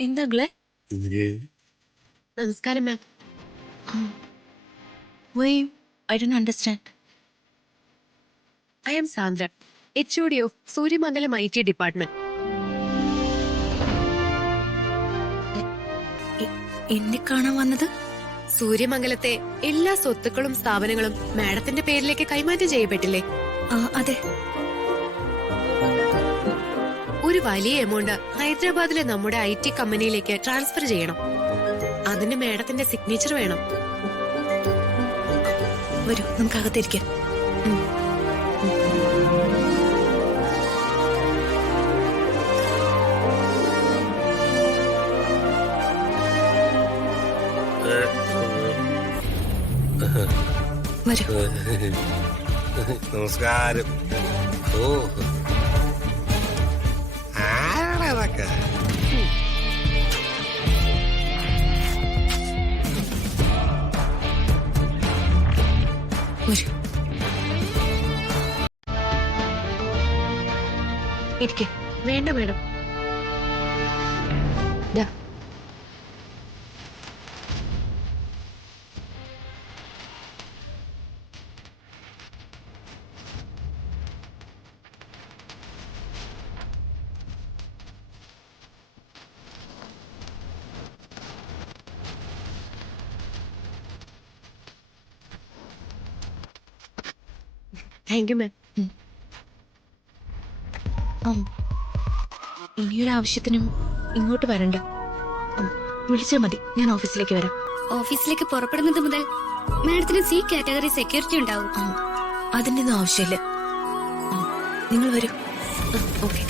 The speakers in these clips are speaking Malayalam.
എന്താ നമസ്കാരം ma'am. Why I don't understand. I am Sandra, HOD of Suryamangalam IT department. എന്നെ കാണാൻ വന്നത്? സൂര്യമംഗലത്തെ എല്ലാ സ്വത്തുക്കളും സ്ഥാപനങ്ങളും മാഡത്തിന്റെ പേരിലേക്ക് കൈമാറ്റം ചെയ്യപ്പെട്ടില്ലേ? അതെ. ഒരു വലിയ എമൗണ്ട് ഹൈദരാബാദിലെ നമ്മുടെ IT കമ്പനിയിലേക്ക് ട്രാൻസ്ഫർ ചെയ്യണം. അതിന് മാഡത്തിന്റെ സിഗ്നേച്ചർ വേണം. വരൂ, നമുക്ക് അകത്തിരിക്കാം. വരൂ. നമസ്കാരം. ഓ, ആരാണതൊക്കെ? വരൂ, ഇരിക്കെ. വേണ്ട മാഡം. Thank you ma'am. ഇനിയൊരു ആവശ്യത്തിനും ഇങ്ങോട്ട് വരണ്ട. വിളിച്ചാൽ മതി, ഞാൻ ഓഫീസിലേക്ക് വരാം. ഓഫീസിലേക്ക് പുറപ്പെടുന്നത് മുതൽ മാഡത്തിന് C കാറ്റഗറി സെക്യൂരിറ്റി ഉണ്ടാവും. അതിന്റെ ഒന്നും ആവശ്യമില്ല. നിങ്ങൾ വരൂ. ഓക്കെ.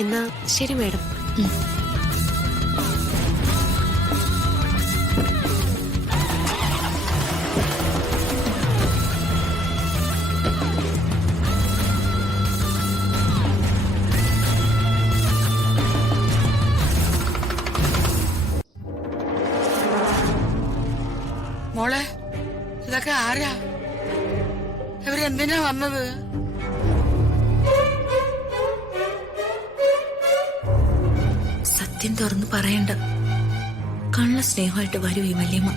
എന്നാ ശരി മാഡം. മോളെ, ഇതൊക്കെ ആരാ? ഇവരെന്തിനാ വന്നത്? സത്യം തുറന്നു പറയണ്ട. കള്ള സ്നേഹമായിട്ട് വരൂ ഈ വല്യമ്മ.